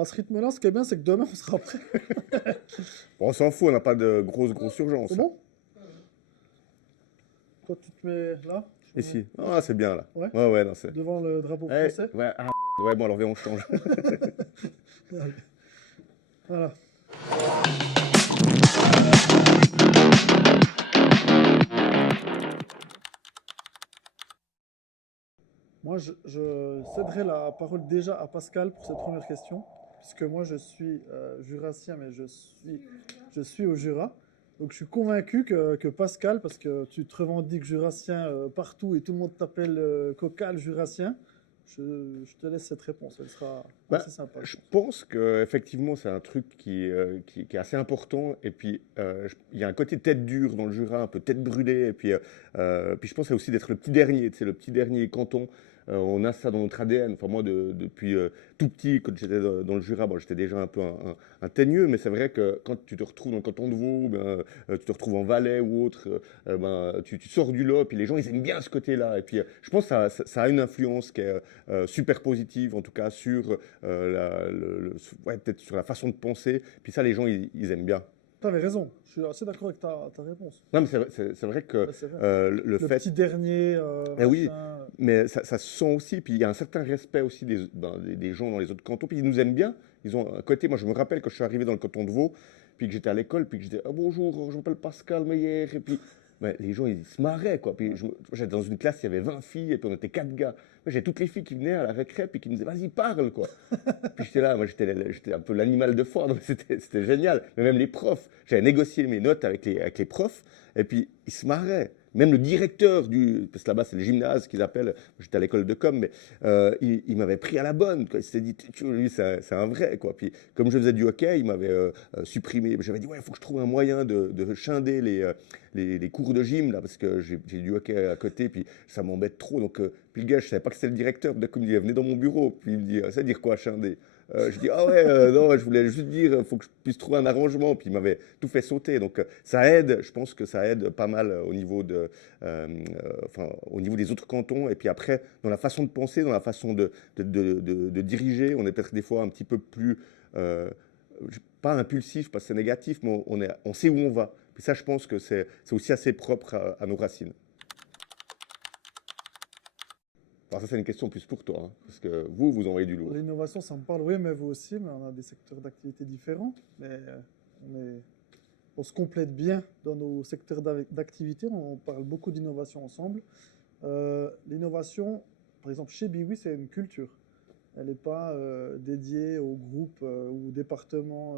à ce rythme-là, ce qui est bien, c'est que demain, on sera prêt. Bon, on s'en fout, on n'a pas de grosse urgence. C'est bon? Toi, tu te mets là? Je me mets Ici. Ah, c'est bien là. Ouais. Ouais, non, c'est. devant le drapeau Eh, français. ouais, ah, ouais, bon, alors viens, on change. Allez. Voilà. Moi, je céderai la parole déjà à Pascal pour cette première question, puisque moi, je suis jurassien, mais je suis au Jura. Donc, je suis convaincu que Pascal, parce que tu te revendiques jurassien partout et tout le monde t'appelle Cocal jurassien, je te laisse cette réponse. Elle sera Bah, assez sympa, je je pense. pense qu'effectivement, c'est un truc qui est assez important. Et puis, il y a un côté tête dure dans le Jura, un peu tête brûlée. Et puis je pense que c'est aussi d'être le petit dernier, c'est le petit dernier canton. On a ça dans notre ADN. Enfin, moi, depuis tout petit, quand j'étais dans le Jura, bon, j'étais déjà un peu un teigneux, mais c'est vrai que quand tu te retrouves dans le canton de Vaud, ben, tu te retrouves en Valais ou autre, ben, tu sors du lot, puis les gens, ils aiment bien ce côté-là. Et puis, je pense que ça a une influence qui est super positive, en tout cas, sur ouais, peut-être sur la façon de penser. Puis ça, les gens, ils aiment bien. Tu avais raison. Je suis assez d'accord avec ta réponse. Non, mais c'est vrai que Ça, c'est vrai. le Le fait. petit dernier, Eh oui, machin. mais ça se sent aussi. Puis il y a un certain respect aussi des gens dans les autres cantons. Puis ils nous aiment bien. Ils ont un côté. Moi, je me rappelle quand je suis arrivé dans le canton de Vaud, puis que j'étais à l'école, puis que j'étais ah, bonjour, je m'appelle Pascal Meyer. Et puis ben, les gens, ils se marraient, quoi. Puis j'étais dans une classe, il y avait 20 filles, et puis on était 4 gars. Moi, j'avais toutes les filles qui venaient à la récré, puis qui me disaient, vas-y, parle, quoi. Puis j'étais là, moi, j'étais un peu l'animal de foire, donc c'était génial. Mais même les profs, j'avais négocié mes notes avec les profs, et puis ils se marraient. Même le directeur parce que là-bas c'est le gymnase qu'ils appellent, j'étais à l'école de com, mais il m'avait pris à la bonne, quoi. Il s'était dit, lui c'est un vrai, quoi. Puis comme je faisais du hockey, il m'avait supprimé. J'avais dit, ouais, il faut que je trouve un moyen de scinder les cours de gym, là, parce que j'ai du hockey à côté, puis ça m'embête trop. Donc, puis le gars, je savais pas que c'était le directeur, puis d'un coup il me dit, venez dans mon bureau, puis il me dit, ça veut dire quoi, scinder? Je dis, ah ouais, non, je voulais juste dire, il faut que je puisse trouver un arrangement. Puis il m'avait tout fait sauter. Donc ça aide, je pense que ça aide pas mal enfin, au niveau des autres cantons. Et puis après, dans la façon de penser, dans la façon de diriger, on est peut-être des fois un petit peu plus, pas impulsif, parce que c'est négatif, mais on sait où on va. Puis ça, je pense que c'est aussi assez propre à nos racines. Alors ça, c'est une question plus pour toi, hein, parce que vous envoyez du lourd. L'innovation, ça me parle, oui, mais vous aussi, mais on a des secteurs d'activité différents. Mais on se complète bien dans nos secteurs d'activité. On parle beaucoup d'innovation ensemble. L'innovation, par exemple, chez Biwi, c'est une culture. Elle n'est pas dédiée au groupe ou département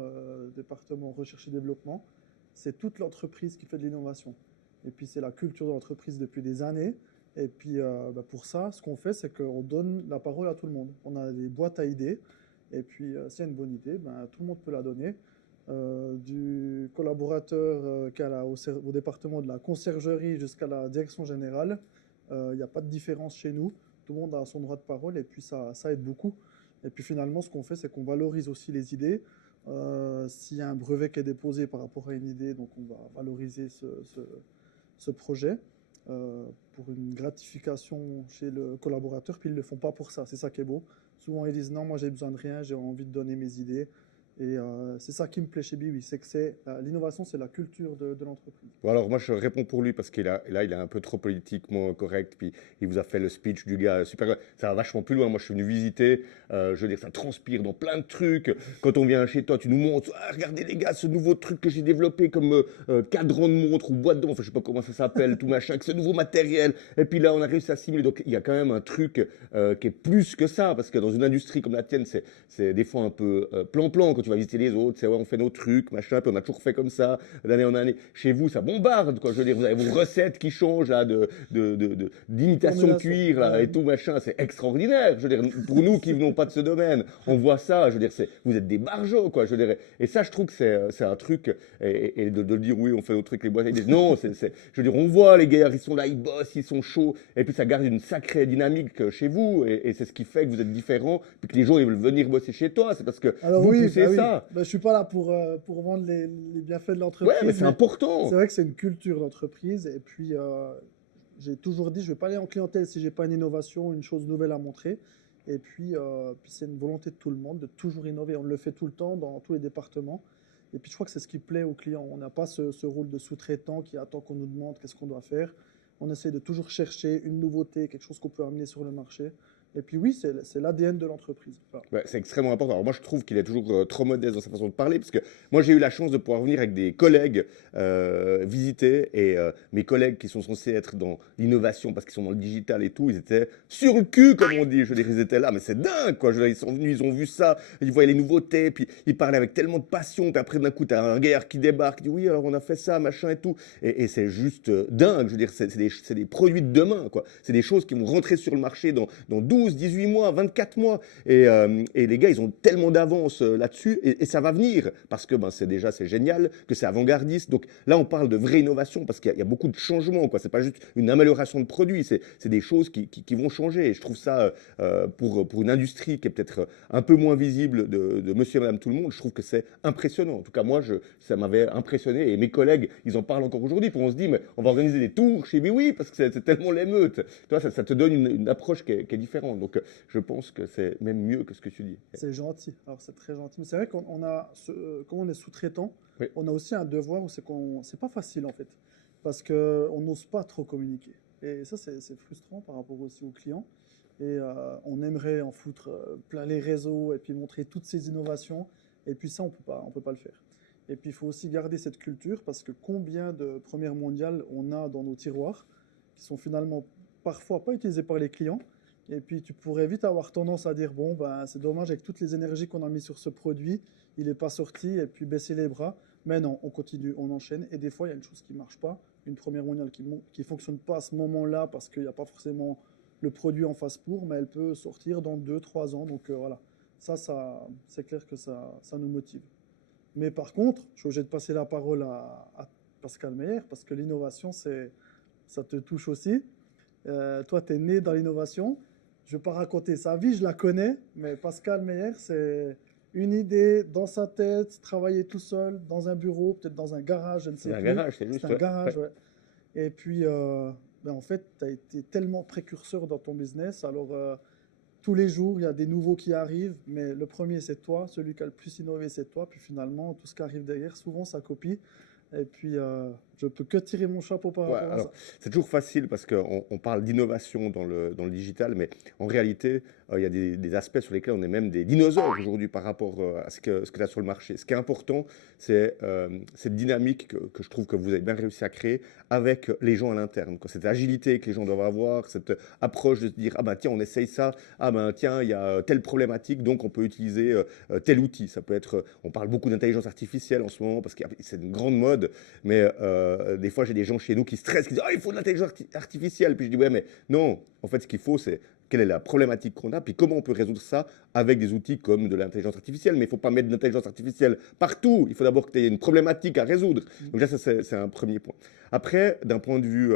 recherche et développement. C'est toute l'entreprise qui fait de l'innovation. Et puis, c'est la culture de l'entreprise depuis des années. Et puis, pour ça, ce qu'on fait, c'est qu'on donne la parole à tout le monde. On a des boîtes à idées. Et puis, s'il y a une bonne idée, tout le monde peut la donner. Du collaborateur qui est au département de la conciergerie jusqu'à la direction générale, il n'y a pas de différence chez nous. Tout le monde a son droit de parole et puis ça aide beaucoup. Et puis finalement, ce qu'on fait, c'est qu'on valorise aussi les idées. S'il y a un brevet qui est déposé par rapport à une idée, donc on va valoriser ce projet pour une gratification chez le collaborateur, puis ils ne le font pas pour ça. C'est ça qui est beau. Souvent, ils disent non, moi j'ai besoin de rien, j'ai envie de donner mes idées. Et c'est ça qui me plaît chez Biwi, c'est que l'innovation, c'est la culture de l'entreprise. Bon, alors moi je réponds pour lui parce qu'il a, là il est un peu trop politiquement correct, puis il vous a fait le speech du gars super, ça va vachement plus loin. Moi je suis venu visiter, je veux dire ça transpire dans plein de trucs. Quand on vient chez toi, tu nous montres, ah, regardez les gars, ce nouveau truc que j'ai développé comme cadran de montre ou boîte de montre, enfin je sais pas comment ça s'appelle, tout machin, avec ce nouveau matériel. Et puis là on a réussi à simuler, donc il y a quand même un truc qui est plus que ça, parce que dans une industrie comme la tienne, c'est des fois un peu plan-plan quand tu vas visiter les autres, c'est ouais on fait nos trucs, machin, puis on a toujours fait comme ça, d'année en année. Chez vous, ça bombarde, quoi. Je veux dire, vous avez vos recettes qui changent là, d'imitation cuir là, et tout machin, c'est extraordinaire. Je veux dire, pour nous qui venons pas de ce domaine, on voit ça. Je veux dire, vous êtes des barjots, quoi. Je veux dire, et ça, je trouve que c'est un truc. Et de dire oui, on fait nos trucs, les boîtes. Ils disent non, je veux dire, on voit les gars, ils sont là, ils bossent, ils sont chauds, et puis ça garde une sacrée dynamique chez vous, et c'est ce qui fait que vous êtes différents, puis que les gens ils veulent venir bosser chez toi. C'est parce que Alors vous oui, poussez oui. ça. Je suis pas là pour vendre les bienfaits de Ouais, l'entreprise. mais c'est important. C'est vrai que c'est une culture d'entreprise. Et puis, j'ai toujours dit, je ne vais pas aller en clientèle si j'ai pas une innovation, une chose nouvelle à montrer. Et puis c'est une volonté de tout le monde de toujours innover. On le fait tout le temps dans tous les départements. Et puis je crois que c'est ce qui plaît aux clients. On n'a pas ce rôle de sous-traitant qui attend qu'on nous demande qu'est-ce qu'on doit faire. On essaie de toujours chercher une nouveauté, quelque chose qu'on peut amener sur le marché. Et puis oui, c'est l'ADN de l'entreprise. Voilà. Ouais, c'est extrêmement important. Alors moi, je trouve qu'il est toujours trop modeste dans sa façon de parler, parce que moi, j'ai eu la chance de pouvoir venir avec des collègues visiter, et mes collègues qui sont censés être dans l'innovation, parce qu'ils sont dans le digital et tout, ils étaient sur le cul, comme on dit. Je veux dire, ils étaient là, mais c'est dingue, quoi. Je veux dire, ils sont venus, ils ont vu ça, ils voyaient les nouveautés, puis ils parlaient avec tellement de passion, puis après, d'un coup, tu as un gars qui débarque, qui dit oui, alors on a fait ça, machin et tout. Et c'est juste dingue. Je veux dire, c'est des produits de demain, quoi. C'est des choses qui vont rentrer sur le marché dans 12, 18 mois, 24 mois. Et les gars, ils ont tellement d'avance là-dessus, et ça va venir, parce que ben, c'est génial, que c'est avant-gardiste. Donc là, on parle de vraie innovation, parce qu'il y a beaucoup de changements, quoi. C'est pas juste une amélioration de produits, c'est des choses qui vont changer. Et je trouve ça, pour une industrie qui est peut-être un peu moins visible de monsieur et madame tout le monde, je trouve que c'est impressionnant. En tout cas, moi, ça m'avait impressionné, et mes collègues, ils en parlent encore aujourd'hui, puis on se dit, mais on va organiser des tours chez oui, parce que c'est tellement l'émeute. Tu vois, ça te donne une approche qui est différente. Donc, je pense que c'est même mieux que ce que tu dis. C'est gentil. Alors c'est très gentil. Mais c'est vrai qu'on a, comme on est sous-traitant, Oui. on a aussi un devoir où c'est pas facile en fait, parce qu'on n'ose pas trop communiquer. Et ça c'est frustrant par rapport aussi aux clients. Et on aimerait en foutre plein les réseaux et puis montrer toutes ces innovations. Et puis ça on peut pas le faire. Et puis il faut aussi garder cette culture parce que combien de premières mondiales on a dans nos tiroirs qui sont finalement parfois pas utilisés par les clients. Et puis tu pourrais vite avoir tendance à dire, bon, ben, c'est dommage avec toutes les énergies qu'on a mis sur ce produit, il n'est pas sorti, et puis baisser les bras. Mais non, on continue, on enchaîne. Et des fois, il y a une chose qui ne marche pas, une première mondiale qui ne fonctionne pas à ce moment-là parce qu'il n'y a pas forcément le produit en face pour, mais elle peut sortir dans 2, 3 ans. Donc voilà, c'est clair que ça nous motive. Mais par contre, je suis obligé de passer la parole à Pascal Meyer parce que l'innovation, ça te touche aussi. Toi, tu es né dans l'innovation. Je ne vais pas raconter sa vie, je la connais, mais Pascal Meyer, c'est une idée dans sa tête, travailler tout seul, dans un bureau, peut-être dans un garage, je ne sais C'est un plus. garage, c'est juste. C'est un garage, ouais. Et puis, ben, en fait, tu as été tellement précurseur dans ton business. Alors, tous les jours, il y a des nouveaux qui arrivent, mais le premier, c'est toi. Celui qui a le plus innové, c'est toi. Puis finalement, tout ce qui arrive derrière, souvent, ça copie. Et puis, je peux que tirer mon chapeau par Ouais, rapport à alors, ça. c'est toujours facile parce qu'on parle d'innovation dans le digital, mais en réalité, il y a des aspects sur lesquels on est même des dinosaures aujourd'hui par rapport à ce que tu as sur le marché. Ce qui est important, c'est cette dynamique que je trouve que vous avez bien réussi à créer avec les gens à l'interne, quoi. Cette agilité que les gens doivent avoir, cette approche de se dire, ah ben tiens, on essaye ça, ah ben tiens, il y a telle problématique, donc on peut utiliser tel outil. Ça peut être, on parle beaucoup d'intelligence artificielle en ce moment parce que c'est une grande mode, mais des fois j'ai des gens chez nous qui stressent, qui disent, ah il faut de l'intelligence artificielle. Puis je dis, ouais, mais non, en fait ce qu'il faut, c'est quelle est la problématique qu'on a, puis comment on peut résoudre ça avec des outils comme de l'intelligence artificielle. Mais il ne faut pas mettre de l'intelligence artificielle partout. Il faut d'abord que tu aies une problématique à résoudre. Donc là, ça, c'est un premier point. Après, d'un point de vue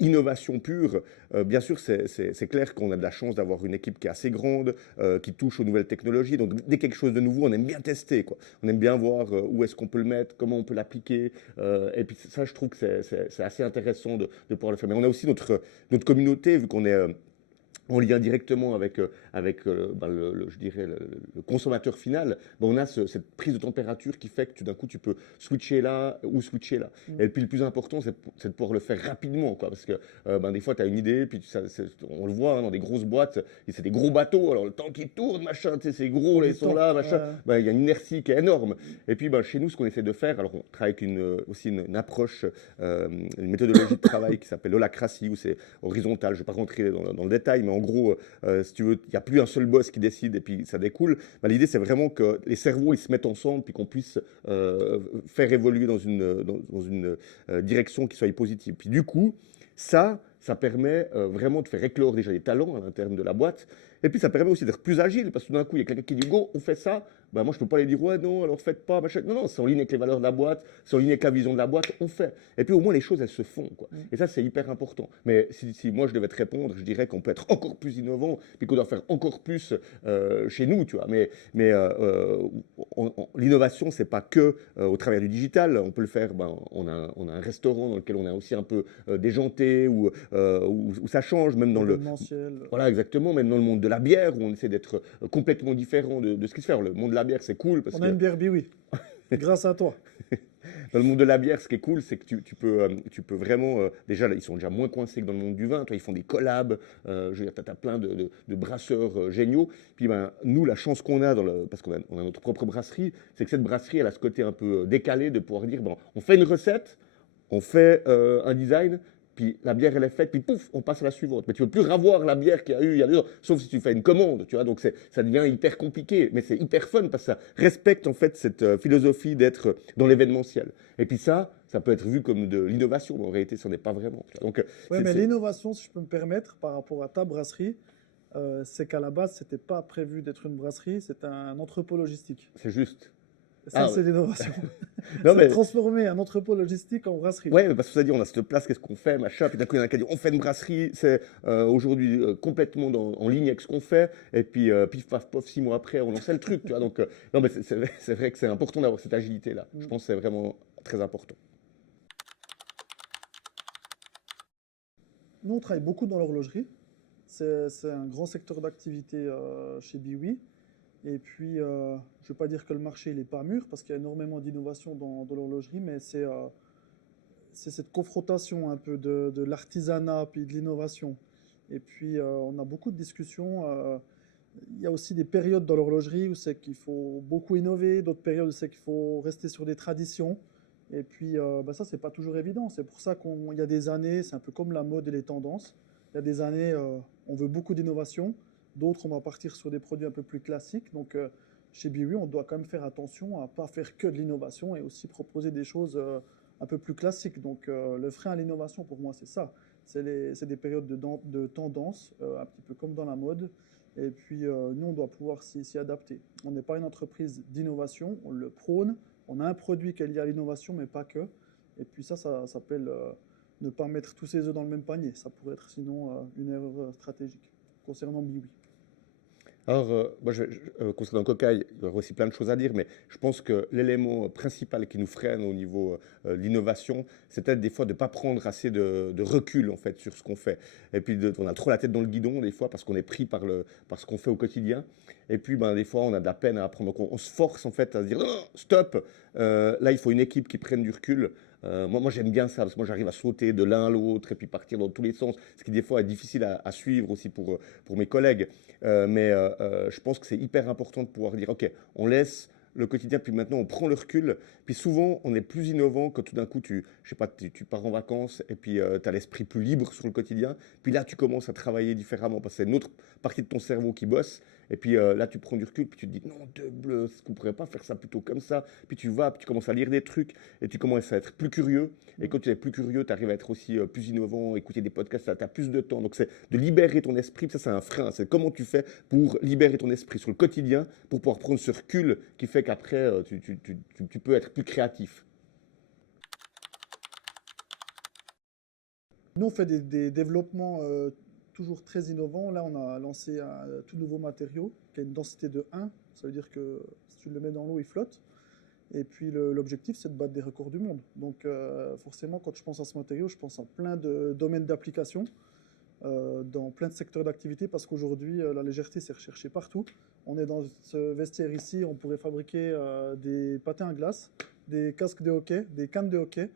innovation pure, bien sûr, c'est clair qu'on a de la chance d'avoir une équipe qui est assez grande, qui touche aux nouvelles technologies. Donc, dès quelque chose de nouveau, on aime bien tester, quoi. On aime bien voir où est-ce qu'on peut le mettre, comment on peut l'appliquer. Et puis ça, je trouve que c'est assez intéressant de pouvoir le faire. Mais on a aussi notre communauté, vu qu'on est en lien directement avec ben, je dirais le consommateur final, ben on a cette prise de température qui fait que tout d'un coup tu peux switcher là ou switcher là. Et puis le plus important, c'est de pouvoir le faire rapidement, quoi, parce que ben, des fois tu as une idée, puis on le voit hein, dans des grosses boîtes, c'est des gros bateaux, alors le temps qui tourne, machin, tu sais, c'est gros, là, ils sont là, machin, ben, il y a une inertie qui est énorme. Et puis ben, chez nous, ce qu'on essaie de faire, alors on travaille avec aussi une approche, une méthodologie de travail qui s'appelle l'holacratie, où c'est horizontal, je ne vais pas rentrer dans le détail, mais en gros, si tu veux, il n'y a plus un seul boss qui décide et puis ça découle. Ben, l'idée, c'est vraiment que les cerveaux ils se mettent ensemble puis qu'on puisse faire évoluer dans une direction qui soit positive. Puis du coup, ça permet vraiment de faire éclore déjà les talents à l'interne de la boîte. Et puis ça permet aussi d'être plus agile parce que tout d'un coup, il y a quelqu'un qui dit go, on fait ça. Ben, moi, je ne peux pas les dire ouais, non, alors faites pas, machin. Non, non, c'est en ligne avec les valeurs de la boîte, c'est en ligne avec la vision de la boîte, on fait. Et puis au moins, les choses, elles se font, quoi. Et ça, c'est hyper important. Mais si moi, je devais te répondre, je dirais qu'on peut être encore plus innovant, puis qu'on doit faire encore plus chez nous, tu vois. Mais l'innovation, c'est pas que au travers du digital. On peut le faire, ben, on a un restaurant dans lequel on est aussi un peu déjanté, où ça change, même dans le... Événementiel. Voilà, exactement, même dans le monde de la bière, où on essaie d'être complètement différent de ce qui se fait. Alors, le monde de la bière, c'est cool, parce On que a une bière Biwi, grâce à toi. dans le monde de la bière, ce qui est cool, c'est que tu peux vraiment. Déjà, là, ils sont déjà moins coincés que dans le monde du vin. Toi, ils font des collabs. Je veux dire, tu as plein de brasseurs géniaux. Puis, ben, nous, la chance qu'on a, parce qu'on on a notre propre brasserie, c'est que cette brasserie, elle a ce côté un peu décalé de pouvoir dire bon, on fait une recette, on fait un design. Puis la bière, elle est faite, puis pouf, on passe à la suivante. Mais tu ne peux plus ravoir la bière qu'il y a eu il y a 2 ans, sauf si tu fais une commande, tu vois. Donc ça devient hyper compliqué, mais c'est hyper fun parce que ça respecte en fait cette philosophie d'être dans l'événementiel. Et puis ça peut être vu comme de l'innovation, mais en réalité, ce n'est pas vraiment. Tu vois. Donc Ouais, mais l'innovation, si je peux me permettre, par rapport à ta brasserie, c'est qu'à la base, c'était pas prévu d'être une brasserie, c'était un entrepôt logistique. c'est juste. Et ça, Ah, c'est ouais. l'innovation. Non, C'est mais transformer un entrepôt logistique en brasserie. ouais, mais parce que ça dit, on a cette place, qu'est-ce qu'on fait, machin. Puis d'un coup, il y en a qui a dit, on fait une brasserie, c'est aujourd'hui complètement en ligne avec ce qu'on fait. Et puis, pif, paf, pof, 6 mois après, on lançait le truc, tu vois. Donc, non, mais c'est vrai que c'est important d'avoir cette agilité-là. Je pense que c'est vraiment très important. Nous, on travaille beaucoup dans l'horlogerie. C'est un grand secteur d'activité chez Biwi. Et puis, je ne veux pas dire que le marché n'est pas mûr, parce qu'il y a énormément d'innovation dans l'horlogerie, mais c'est cette confrontation un peu de l'artisanat puis de l'innovation. Et puis, on a beaucoup de discussions. Il y a aussi des périodes dans l'horlogerie où c'est qu'il faut beaucoup innover, d'autres périodes où c'est qu'il faut rester sur des traditions. Et puis, bah ça, c'est pas toujours évident. C'est pour ça qu'il y a des années, c'est un peu comme la mode et les tendances. Il y a des années, on veut beaucoup d'innovation. D'autres, on va partir sur des produits un peu plus classiques. Donc, chez Biwi, on doit quand même faire attention à ne pas faire que de l'innovation et aussi proposer des choses un peu plus classiques. Donc, le frein à l'innovation, pour moi, c'est ça. C'est des périodes de tendance, un petit peu comme dans la mode. Et puis, nous, on doit pouvoir s'y adapter. On n'est pas une entreprise d'innovation, on le prône. On a un produit qui est lié à l'innovation, mais pas que. Et puis ça s'appelle ne pas mettre tous ses œufs dans le même panier. Ça pourrait être sinon une erreur stratégique concernant Biwi. Alors, moi, concernant Cocaille, il y aurait aussi plein de choses à dire, mais je pense que l'élément principal qui nous freine au niveau de l'innovation, c'est peut-être des fois de ne pas prendre assez de recul en fait sur ce qu'on fait. Et puis, on a trop la tête dans le guidon des fois parce qu'on est pris par ce qu'on fait au quotidien. Et puis, ben, des fois, on a de la peine à apprendre. Donc, on se force en fait à se dire non, stop. Là, il faut une équipe qui prenne du recul. Moi j'aime bien ça, parce que moi, j'arrive à sauter de l'un à l'autre et puis partir dans tous les sens, ce qui, des fois, est difficile à suivre aussi pour mes collègues. Mais je pense que c'est hyper important de pouvoir dire, OK, on laisse le quotidien, puis maintenant on prend le recul. Puis souvent, on est plus innovant quand tout d'un coup, je sais pas, tu pars en vacances et puis tu as l'esprit plus libre sur le quotidien. Puis là, tu commences à travailler différemment parce que c'est une autre partie de ton cerveau qui bosse. Et puis là, tu prends du recul, puis tu te dis, non, de bleu, est-ce qu'on ne pourrait pas faire ça plutôt comme ça? Puis tu vas, puis tu commences à lire des trucs et tu commences à être plus curieux. Et quand tu es plus curieux, tu arrives à être aussi plus innovant, écouter des podcasts, tu as plus de temps. Donc c'est de libérer ton esprit, puis ça c'est un frein. C'est comment tu fais pour libérer ton esprit sur le quotidien, pour pouvoir prendre ce recul qui fait qu'après, tu peux être plus créatif. Nous, on fait des développements toujours très innovants. Là, on a lancé un tout nouveau matériau qui a une densité de 1. Ça veut dire que si tu le mets dans l'eau, il flotte. Et puis l'objectif, c'est de battre des records du monde. Donc forcément, quand je pense à ce matériau, je pense à plein de domaines d'application, dans plein de secteurs d'activité, parce qu'aujourd'hui, la légèreté, c'est recherché partout. On est dans ce vestiaire ici, on pourrait fabriquer des patins à glace, des casques de hockey, des cannes de hockey.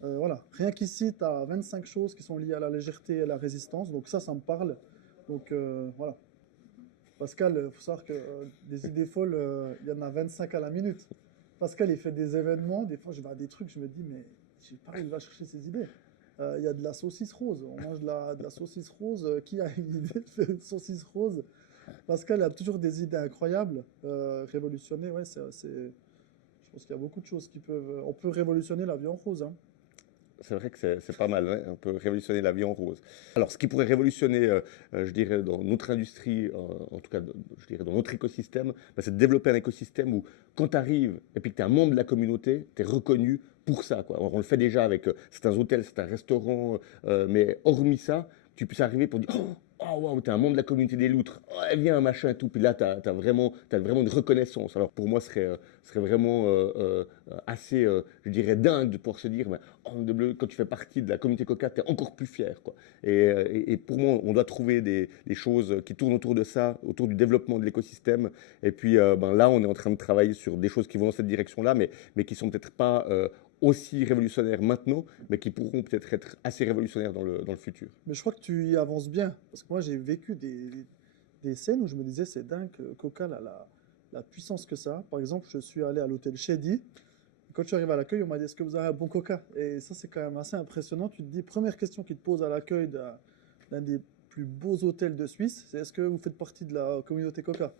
Voilà. Rien qu'ici, tu as 25 choses qui sont liées à la légèreté et à la résistance. Donc ça me parle. Donc voilà. Pascal, il faut savoir que des idées folles, il y en a 25 à la minute. Pascal, il fait des événements. Des fois, je vais à des trucs, je me dis, mais je sais pas, il va chercher ses idées. Il y a de la saucisse rose. On mange de la saucisse rose. Qui a une idée de faire une saucisse rose? Pascal a toujours des idées incroyables. Révolutionner, ouais, je pense qu'il y a beaucoup de choses qui peuvent. On peut révolutionner la vie en rose. Hein. C'est vrai que c'est pas mal, hein. On peut révolutionner la vie en rose. Alors, ce qui pourrait révolutionner, je dirais, dans notre industrie, en tout cas, je dirais, dans notre écosystème, bah, c'est de développer un écosystème où, quand tu arrives et puis que tu es un membre de la communauté, tu es reconnu pour ça, quoi. On le fait déjà avec certains hôtels, certains restaurants, mais hormis ça, tu puisses arriver pour dire oh, waouh, t'es un membre de la communauté des loutres, oh, viens, machin et tout. Puis là, t'as vraiment une reconnaissance. Alors pour moi, ce serait vraiment assez, je dirais, dingue de pouvoir se dire, quand tu fais partie de la communauté Coca, tu es encore plus fier, quoi. Et pour moi, on doit trouver des choses qui tournent autour de ça, autour du développement de l'écosystème. Et puis là, on est en train de travailler sur des choses qui vont dans cette direction-là, mais qui sont peut-être pas aussi révolutionnaires maintenant, mais qui pourront peut-être être assez révolutionnaires dans le futur. Mais je crois que tu y avances bien. Parce que moi, j'ai vécu des scènes où je me disais, c'est dingue, Coca, la puissance que ça a. Par exemple, je suis allé à l'hôtel Shady. Quand je suis arrivé à l'accueil, on m'a dit, est-ce que vous avez un bon Coca? Et ça, c'est quand même assez impressionnant. Tu te dis, première question qu'ils te posent à l'accueil d'un des plus beaux hôtels de Suisse, c'est est-ce que vous faites partie de la communauté Coca?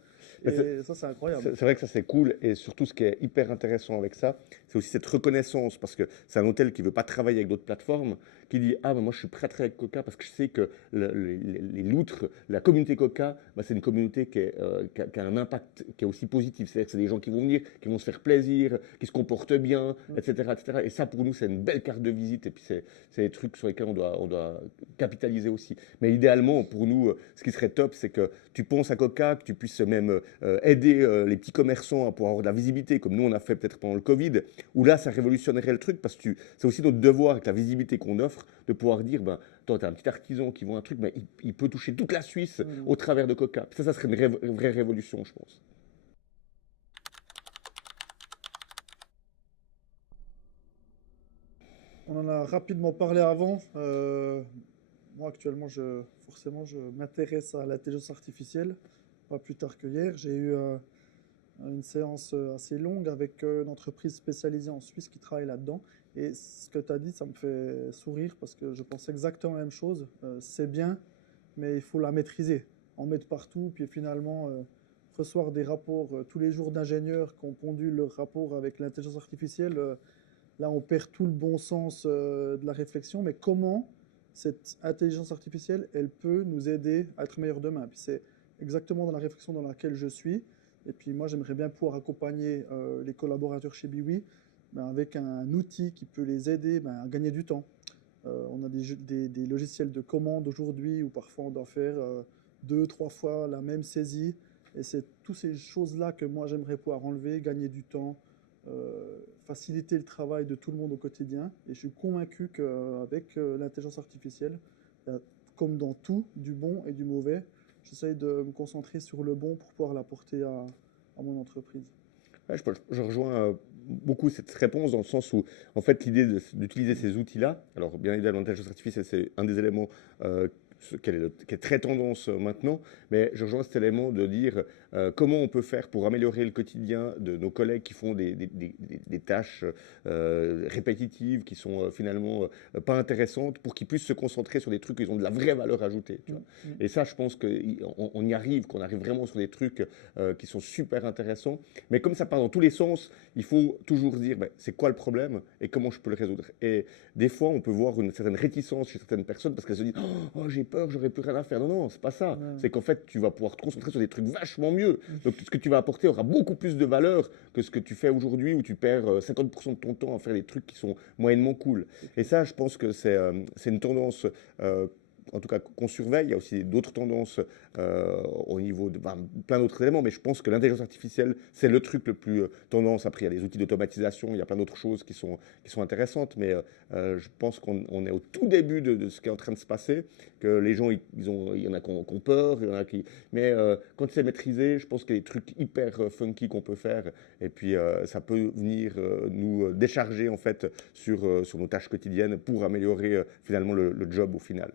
Et ça, c'est incroyable. C'est vrai que ça, c'est cool. Et surtout, ce qui est hyper intéressant avec ça, c'est aussi cette reconnaissance. Parce que c'est un hôtel qui ne veut pas travailler avec d'autres plateformes, qui dit, ah, mais moi, je suis prêt à travailler avec Coca parce que je sais que les loutres, la communauté Coca, bah, c'est une communauté qui a un impact qui est aussi positif. C'est-à-dire que c'est des gens qui vont venir, qui vont se faire plaisir, qui se comportent bien, etc., etc. Et ça, pour nous, c'est une belle carte de visite. Et puis, c'est des trucs sur lesquels on doit capitaliser aussi. Mais idéalement, pour nous, ce qui serait top, c'est que tu penses à Coca, que tu puisses même aider les petits commerçants à pouvoir avoir de la visibilité, comme nous on a fait peut-être pendant le Covid, où là ça révolutionnerait le truc, parce que c'est aussi notre devoir avec la visibilité qu'on offre, de pouvoir dire, ben, toi tu as un petit artisan qui vend un truc, ben, il peut toucher toute la Suisse au travers de Coca. Ça serait une vraie révolution, je pense. On en a rapidement parlé avant. Moi, actuellement, forcément, je m'intéresse à l'intelligence artificielle. Pas plus tard que hier, j'ai eu une séance assez longue avec une entreprise spécialisée en Suisse qui travaille là-dedans. Et ce que tu as dit, ça me fait sourire parce que je pense exactement la même chose. C'est bien, mais il faut la maîtriser, en mettre partout, puis finalement recevoir des rapports tous les jours d'ingénieurs qui ont pondu leur rapport avec l'intelligence artificielle. Là, on perd tout le bon sens de la réflexion, mais comment cette intelligence artificielle, elle peut nous aider à être meilleurs demain. Puis c'est exactement dans la réflexion dans laquelle je suis. Et puis moi, j'aimerais bien pouvoir accompagner les collaborateurs chez Biwi avec un outil qui peut les aider à gagner du temps. On a des logiciels de commande aujourd'hui où parfois on doit faire 2, 3 fois la même saisie. Et c'est toutes ces choses-là que moi, j'aimerais pouvoir enlever, gagner du temps, faciliter le travail de tout le monde au quotidien. Et je suis convaincu qu'avec l'intelligence artificielle, comme dans tout, du bon et du mauvais, j'essaye de me concentrer sur le bon pour pouvoir l'apporter à mon entreprise. Ouais, je rejoins beaucoup cette réponse dans le sens où, en fait, l'idée d'utiliser ces outils-là, alors bien évidemment, l'intelligence artificielle, c'est un des éléments qui est très tendance maintenant, mais je rejoins cet élément de dire comment on peut faire pour améliorer le quotidien de nos collègues qui font des tâches répétitives, qui sont finalement pas intéressantes, pour qu'ils puissent se concentrer sur des trucs qui ont de la vraie valeur ajoutée. Tu vois. Et ça, je pense qu'on y arrive, qu'on arrive vraiment sur des trucs qui sont super intéressants. Mais comme ça part dans tous les sens, il faut toujours dire ben, c'est quoi le problème et comment je peux le résoudre. Et des fois, on peut voir une certaine réticence chez certaines personnes parce qu'elles se disent oh, j'ai peur, j'aurais plus rien à faire. Non, non, c'est pas ça. Ouais. C'est qu'en fait, tu vas pouvoir te concentrer sur des trucs vachement mieux. Donc, ce que tu vas apporter aura beaucoup plus de valeur que ce que tu fais aujourd'hui où tu perds 50% de ton temps à faire des trucs qui sont moyennement cool. Et ça, je pense que c'est une tendance en tout cas qu'on surveille. Il y a aussi d'autres tendances au niveau de plein d'autres éléments, mais je pense que l'intelligence artificielle, c'est le truc le plus tendance. Après, il y a des outils d'automatisation, il y a plein d'autres choses qui sont intéressantes, mais je pense qu'on est au tout début de ce qui est en train de se passer, que les gens, il y en a qui ont peur, il y en a qui... Mais quand c'est maîtrisé, je pense qu'il y a des trucs hyper funky qu'on peut faire, et puis ça peut venir nous décharger en fait sur nos tâches quotidiennes pour améliorer finalement le job au final.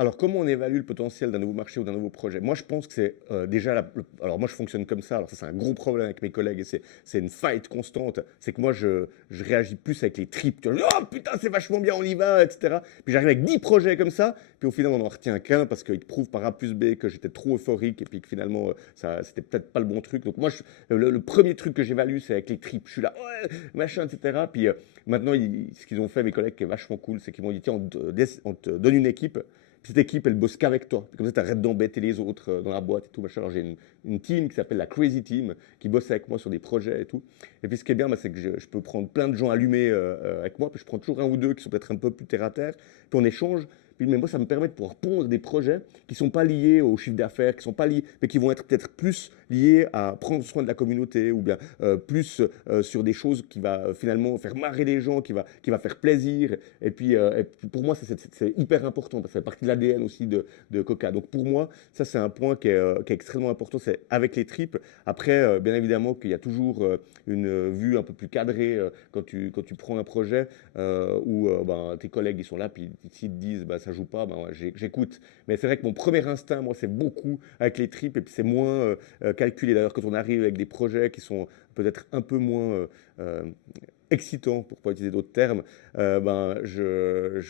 Alors, comment on évalue le potentiel d'un nouveau marché ou d'un nouveau projet? Moi, je pense que c'est déjà... Alors, moi, je fonctionne comme ça. Alors, ça, c'est un gros problème avec mes collègues et c'est une fight constante. C'est que moi, je réagis plus avec les tripes. Tu vois, oh putain, c'est vachement bien, on y va, etc. Puis j'arrive avec 10 projets comme ça. Puis au final, on n'en retient qu'un parce qu'il te prouve par A plus B que j'étais trop euphorique et puis que finalement, c'était peut-être pas le bon truc. Donc, moi, le premier truc que j'évalue, c'est avec les tripes. Je suis là, ouais, machin, etc. Puis maintenant, ce qu'ils ont fait, mes collègues, qui est vachement cool, c'est qu'ils m'ont dit tiens, on te donne une équipe. Puis cette équipe, elle bosse qu'avec toi. Comme ça, tu arrêtes d'embêter les autres dans la boîte et tout. Machin. Alors, j'ai une team qui s'appelle la Crazy Team, qui bosse avec moi sur des projets et tout. Et puis, ce qui est bien, c'est que je peux prendre plein de gens allumés avec moi. Puis, je prends toujours un ou deux qui sont peut-être un peu plus terre à terre. Puis, on échange. Puis, mais moi, ça me permet de pouvoir pondre des projets qui ne sont pas liés au chiffre d'affaires, qui sont pas liés, mais qui vont être peut-être plus liés à prendre soin de la communauté ou bien plus sur des choses qui va finalement faire marrer les gens, qui va faire plaisir. Et puis pour moi, c'est hyper important parce que ça fait partie de l'ADN aussi de Coca. Donc pour moi, ça c'est un point qui est extrêmement important, c'est avec les tripes. Après, bien évidemment qu'il y a toujours une vue un peu plus cadrée quand tu prends un projet où ben, tes collègues ils sont là, puis s'ils te disent bah, ça joue pas, ben, ouais, j'écoute. Mais c'est vrai que mon premier instinct, moi, c'est beaucoup avec les tripes et puis c'est moins calculé. D'ailleurs, quand on arrive avec des projets qui sont peut-être un peu moins excitants, pour ne pas utiliser d'autres termes, ben, je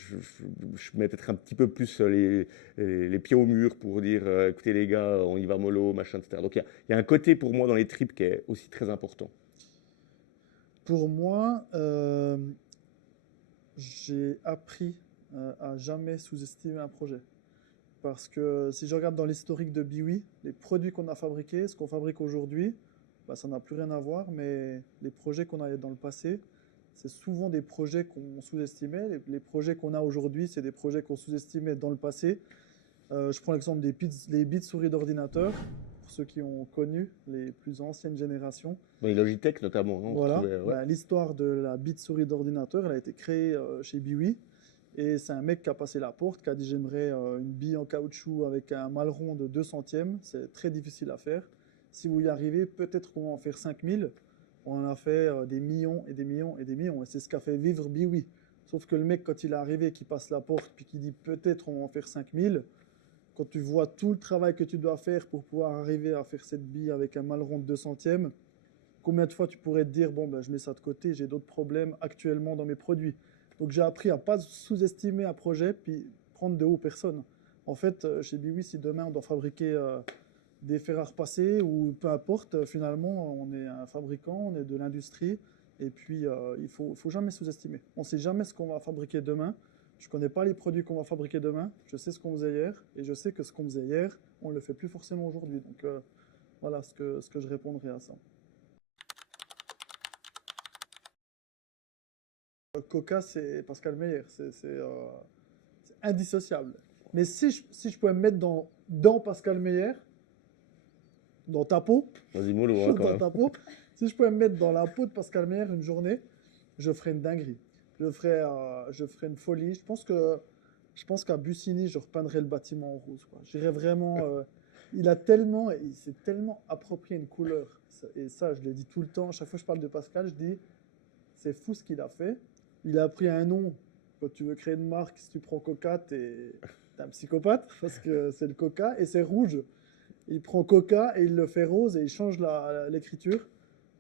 mets peut-être un petit peu plus les pieds au mur pour dire écoutez les gars, on y va mollo, machin, etc. Donc il y a un côté pour moi dans les tripes qui est aussi très important. Pour moi, j'ai appris à jamais sous-estimer un projet. Parce que si je regarde dans l'historique de Biwi, les produits qu'on a fabriqués, ce qu'on fabrique aujourd'hui, bah, ça n'a plus rien à voir, mais les projets qu'on a dans le passé, c'est souvent des projets qu'on sous-estimait. Les projets qu'on a aujourd'hui, c'est des projets qu'on sous-estimait dans le passé. Je prends l'exemple des bits souris d'ordinateur, pour ceux qui ont connu les plus anciennes générations. Dans les Logitech notamment, hein, on Voilà, retrouvait, ouais. bah, l'histoire de la bite souris d'ordinateur, elle a été créée chez Biwi. Et c'est un mec qui a passé la porte, qui a dit j'aimerais une bille en caoutchouc avec un maleron de 2 centièmes. C'est très difficile à faire. Si vous y arrivez, peut-être qu'on va en faire 5000. On en a fait des millions et des millions et des millions. Et c'est ce qu'a fait vivre Biwi. Sauf que le mec, quand il est arrivé, qui passe la porte, puis qui dit peut-être on va en faire 5000, quand tu vois tout le travail que tu dois faire pour pouvoir arriver à faire cette bille avec un maleron de 2 centièmes, combien de fois tu pourrais te dire, bon, ben, je mets ça de côté, j'ai d'autres problèmes actuellement dans mes produits. Donc j'ai appris à ne pas sous-estimer un projet, puis prendre de haut personne. En fait, chez Biwi, si demain on doit fabriquer des fers à repasser, ou peu importe, finalement, on est un fabricant, on est de l'industrie, et puis il ne faut jamais sous-estimer. On ne sait jamais ce qu'on va fabriquer demain. Je ne connais pas les produits qu'on va fabriquer demain, je sais ce qu'on faisait hier, et je sais que ce qu'on faisait hier, on ne le fait plus forcément aujourd'hui. Donc voilà ce que je répondrai à ça. Coca, c'est Pascal Meyer, c'est indissociable. Mais si je pouvais me mettre dans Pascal Meyer, dans ta peau, Vas-y, mollo, hein, quand dans même. ta peau, si je pouvais me mettre dans la peau de Pascal Meyer une journée, je ferais une dinguerie. Je ferais une folie. Je pense qu'à Bussigny, je repeindrais le bâtiment en rose, quoi. J'irais vraiment. Il s'est tellement approprié une couleur. Et ça, je le dis tout le temps. À chaque fois que je parle de Pascal, je dis, c'est fou ce qu'il a fait. Il a pris un nom. Quand tu veux créer une marque, si tu prends Coca, t'es un psychopathe parce que c'est le Coca et c'est rouge. Il prend Coca et il le fait rose et il change l'écriture.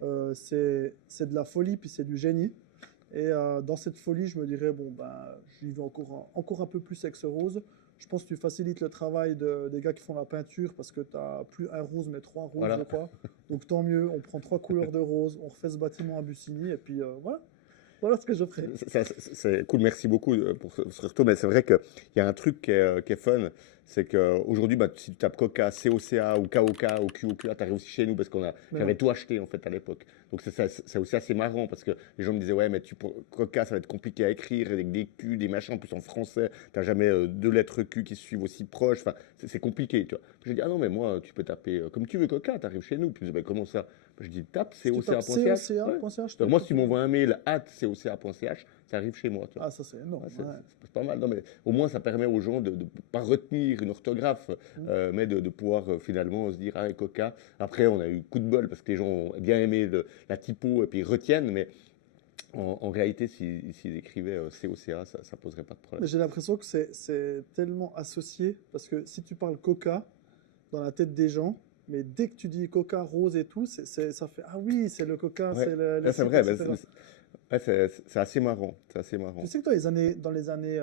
C'est de la folie puis c'est du génie. Et dans cette folie, je me dirais, bon, ben, j'y vais encore un peu plus avec ce rose. Je pense que tu facilites le travail des gars qui font la peinture parce que tu n'as plus un rose, mais 3 roses, Voilà. je crois. Donc tant mieux, on prend 3 couleurs de rose, on refait ce bâtiment à Bussigny et puis voilà. Voilà ce que je ferai. C'est cool, merci beaucoup pour ce retour. Mais c'est vrai qu'il y a un truc qui est fun, c'est qu'aujourd'hui, bah, si tu tapes Coca, COCA ou KOK ou QOQA, tu arrives aussi chez nous parce j'avais tout acheté en fait à l'époque. Donc c'est aussi assez marrant parce que les gens me disaient ouais mais Coca ça va être compliqué à écrire avec des Q, des machins en plus en français, tu n'as jamais deux lettres Q qui se suivent aussi proches, enfin c'est compliqué tu vois. J'ai dit ah non mais moi tu peux taper comme tu veux Coca, tu arrives chez nous. Puis je dis bah, comment ça? Je dis tape coca.ch. Ouais. Moi si tu m'envoies un mail @coca.ch, ça arrive chez moi. Tu vois. Ah ça c'est énorme. Ouais, c'est pas mal. Non, mais au moins, ça permet aux gens de ne pas retenir une orthographe, mais de pouvoir finalement se dire ah, Coca. Après, on a eu coup de bol parce que les gens ont bien aimé la typo et puis ils retiennent, mais en réalité, s'ils écrivaient COCA, ça ne poserait pas de problème. J'ai l'impression que c'est tellement associé parce que si tu parles Coca dans la tête des gens, mais dès que tu dis Coca rose et tout, ça fait ah oui, c'est le Coca, Ouais. c'est le. Ouais, c'est vrai. Ouais, c'est assez marrant. C'est assez marrant. Je sais que dans les années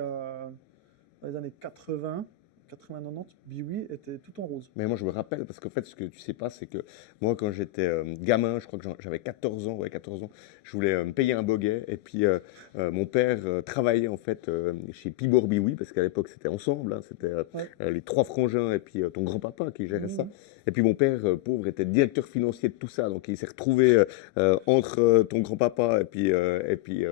80, 90, Biwi était tout en rose. Mais moi, je me rappelle, parce qu'en fait, ce que tu sais pas, c'est que moi, quand j'étais gamin, je crois que j'avais 14 ans, ouais, 14 ans, je voulais me payer un boguet. Et puis, mon père travaillait en fait chez Pibor Biwi, parce qu'à l'époque, c'était ensemble, hein, c'était les 3 frangins et puis ton grand-papa qui gérait ça. Et puis, mon père, pauvre, était directeur financier de tout ça. Donc, il s'est retrouvé entre ton grand-papa et puis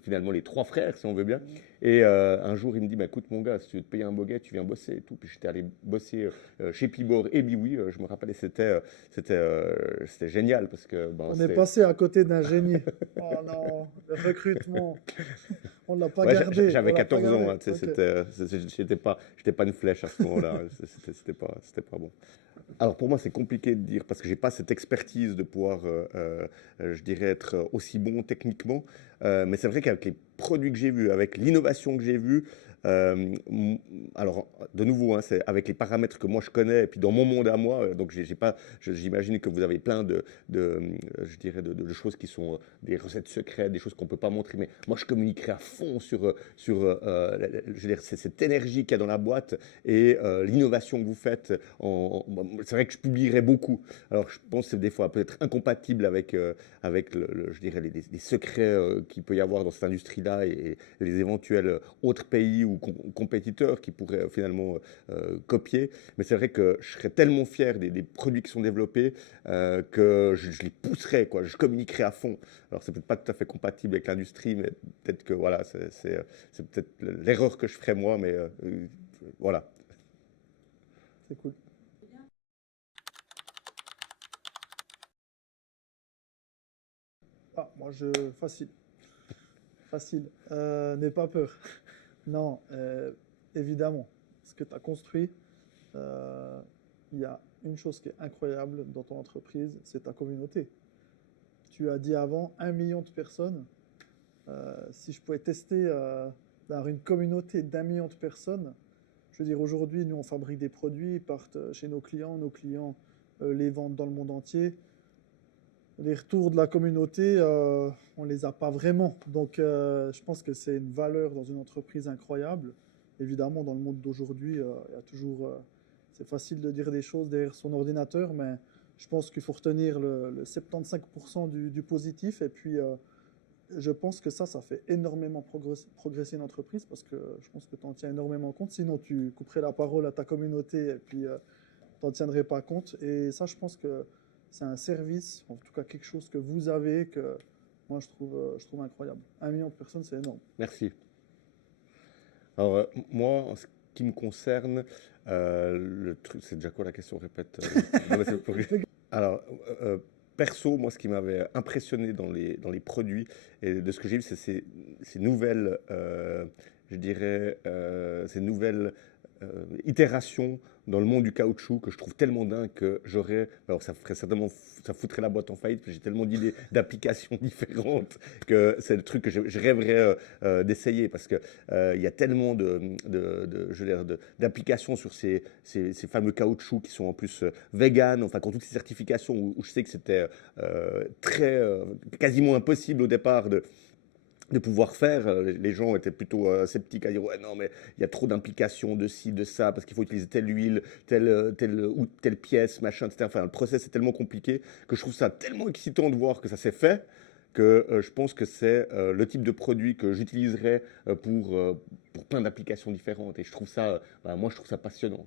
finalement, les 3 frères, si on veut bien. Et un jour, il me dit, bah, écoute mon gars, si tu veux te payer un boguet, tu viens bosser et tout. Puis j'étais allé bosser chez Pibor et Biwi. Je me rappelle, et c'était génial parce que ben, On est passé à côté d'un génie. Oh non, le recrutement. On ne l'a pas ouais, gardé. j'avais On l'a pas 14 ans, gardé. hein, tu sais, Ok. j'étais pas une flèche à ce moment-là. C'était pas bon. Alors pour moi, c'est compliqué de dire parce que j'ai pas cette expertise de pouvoir, je dirais, être aussi bon techniquement. Mais c'est vrai qu'avec les produits que j'ai vus, avec l'innovation que j'ai vue, euh, m- alors de nouveau, hein, c'est avec les paramètres que moi je connais et puis dans mon monde à moi. Donc j'ai pas, j'imagine que vous avez plein je dirais, de choses qui sont des recettes secrètes, des choses qu'on peut pas montrer. Mais moi, je communiquerai à fond je veux dire, c'est cette énergie qu'il y a dans la boîte et l'innovation que vous faites. C'est vrai que je publierai beaucoup. Alors, je pense que c'est des fois peut-être incompatible avec je dirais, les secrets qu'il peut y avoir dans cette industrie-là et les éventuels autres pays ou compétiteurs qui pourraient finalement copier. Mais c'est vrai que je serais tellement fier des produits qui sont développés que je les pousserais, quoi. Je communiquerai à fond. Alors, c'est peut-être pas tout à fait compatible avec l'industrie, mais peut-être que voilà, c'est peut-être l'erreur que je ferais moi, mais voilà. C'est cool. Ah, moi, facile. Facile. N'aie pas peur. Non, évidemment. Ce que tu as construit, euh, il y a une chose qui est incroyable dans ton entreprise, c'est ta communauté. Tu as dit avant 1 million de personnes. Si je pouvais tester dans une communauté d'1 million de personnes, je veux dire, aujourd'hui, nous, on fabrique des produits, ils partent chez nos clients les vendent dans le monde entier. Les retours de la communauté, on ne les a pas vraiment. Donc, je pense que c'est une valeur dans une entreprise incroyable. Évidemment, dans le monde d'aujourd'hui, il y a toujours. C'est facile de dire des choses derrière son ordinateur, mais je pense qu'il faut retenir le 75% du positif. Et puis, je pense que ça fait énormément progresser une entreprise parce que je pense que tu en tiens énormément compte. Sinon, tu couperais la parole à ta communauté et puis tu n'en tiendrais pas compte. Et ça, je pense que c'est un service, en tout cas quelque chose que vous avez, que moi je trouve incroyable. 1 million de personnes, c'est énorme. Merci. Alors, moi, en ce qui me concerne, le truc, c'est déjà quoi la question? Répète. Non, mais alors, perso, moi, ce qui m'avait impressionné dans les produits et de ce que j'ai vu, c'est ces nouvelles, je dirais, ces nouvelles itérations dans le monde du caoutchouc que je trouve tellement dingue que alors ça ferait certainement, ça foutrait la boîte en faillite, j'ai tellement d'idées d'applications différentes que c'est le truc que je rêverais d'essayer parce que il y a tellement je veux dire, d'applications sur ces fameux caoutchoucs qui sont en plus vegan, enfin, qui ont toutes ces certifications où je sais que c'était quasiment impossible au départ de pouvoir faire. Les gens étaient plutôt sceptiques à dire ouais non mais il y a trop d'implications de ci, de ça, parce qu'il faut utiliser telle huile, ou telle pièce, machin, etc. Enfin, le process est tellement compliqué que je trouve ça tellement excitant de voir que ça s'est fait que je pense que c'est le type de produit que j'utiliserais pour plein d'applications différentes. Et je trouve ça, moi je trouve ça passionnant.